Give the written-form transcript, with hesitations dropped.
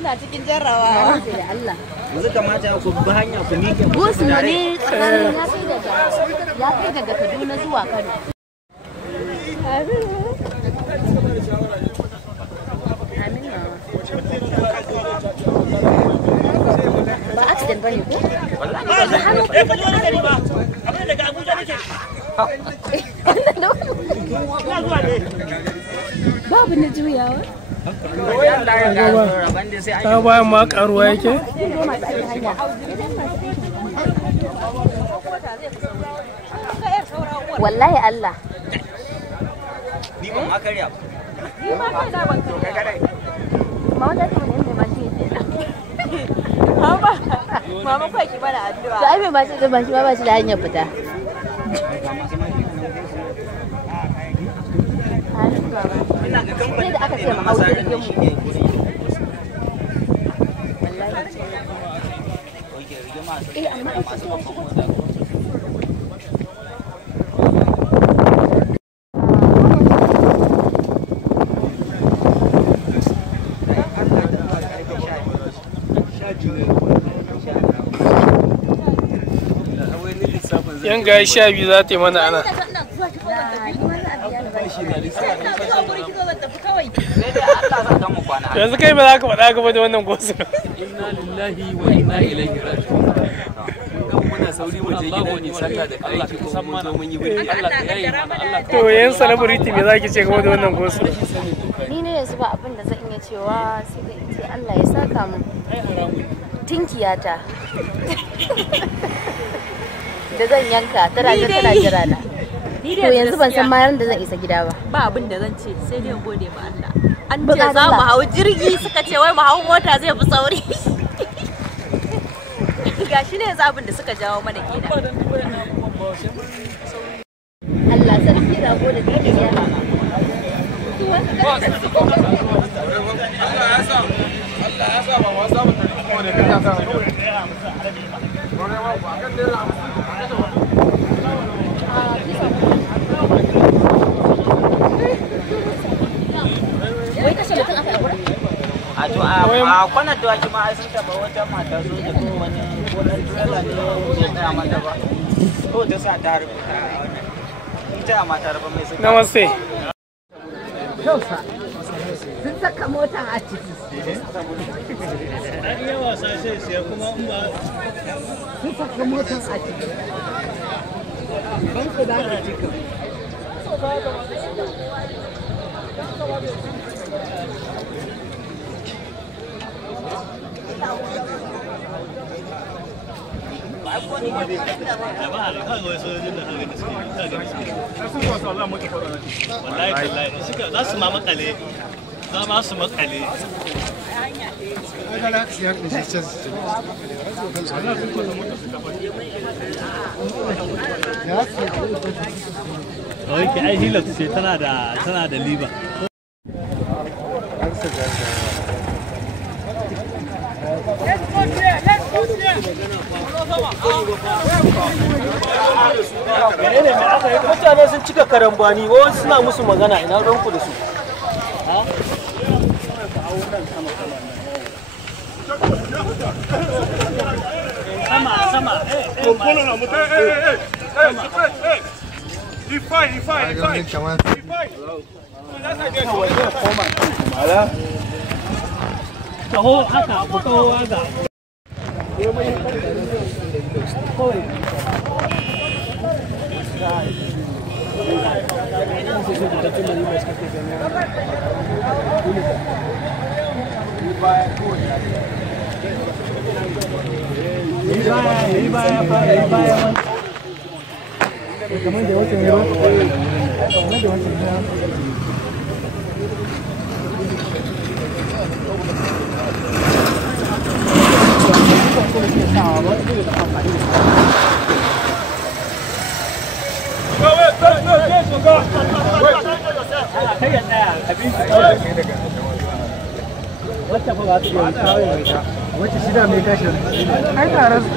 Ina cikin jarrabawa da Allah. Yanzu kamata ku bi hanya ku miƙe. Gosu ne tsakanin ya kai daga Kaduna zuwa Kano. Ba accident bane ko? Babu na juyawa. Ta bayan ma karuwa yake? Wallahi Allah. Ni ban ma karya ba. Ni ma kai da ban karya. Ma wanda ta ne mai mashi ne. Mama, mama kai ki bana addu'a. To ai mai mashi da mashi ba shi da hanyar fita. Ina ga kamfanin da aka ce mu hau jirgin mu. Amma yan ga 12 za ta yi mana ana. Yanzu kai ba za ka faɗa gaba da wannan gosu. Inna lillahi wa inna ilaihi raji'un. Muna sauri mu je gida ne sallah da aiki ko mun zo mun yi biki Allah ka yayi mana Allah. To yan celebrity me zaki ce gaba da wannan gosu? ni ne yanzu ba abin da zan iya cewa sai da ce Allah ya saka mu. Tinkiyata. Da zan yanka tana jira na. To yanzu ban san ma da zan isa gida ba. Ba abin da zan ce sai dai gode ma Allah. An ce za mu hau jirgi suka ce wai mu hau mota zai fi sauri. Gashi ne yanzu abin da suka jawo mana kenan. Allah sarki rago da tinkiyata. Allah ya sa ba ma samun da kuma da kanta sa ido. Wai kashe mutum aka daura? A to a kwanar da waki ma sun taba wata mata so da ko wani ko dan trailer ne ya tsaya mata ba. To da sa ta rubuta wannan. Ita mata ruba mai sai. Namaste. Yausa. Sun saka motan a ciki. An yi wasa sai sai kuma in ba Sun saka motan a ciki. Ban ku da ka cika. za su ma makale za ma su makale Oke, ai Hilux ce tana da liba. Menene mai aka yi? Mutane sun cika karambani, wasu suna musu magana, ina ranku da su. Sama. Taho haka, ku taho haka. wacce fa ba su yi kawo mai ta wacce shida mai kashin ai tare su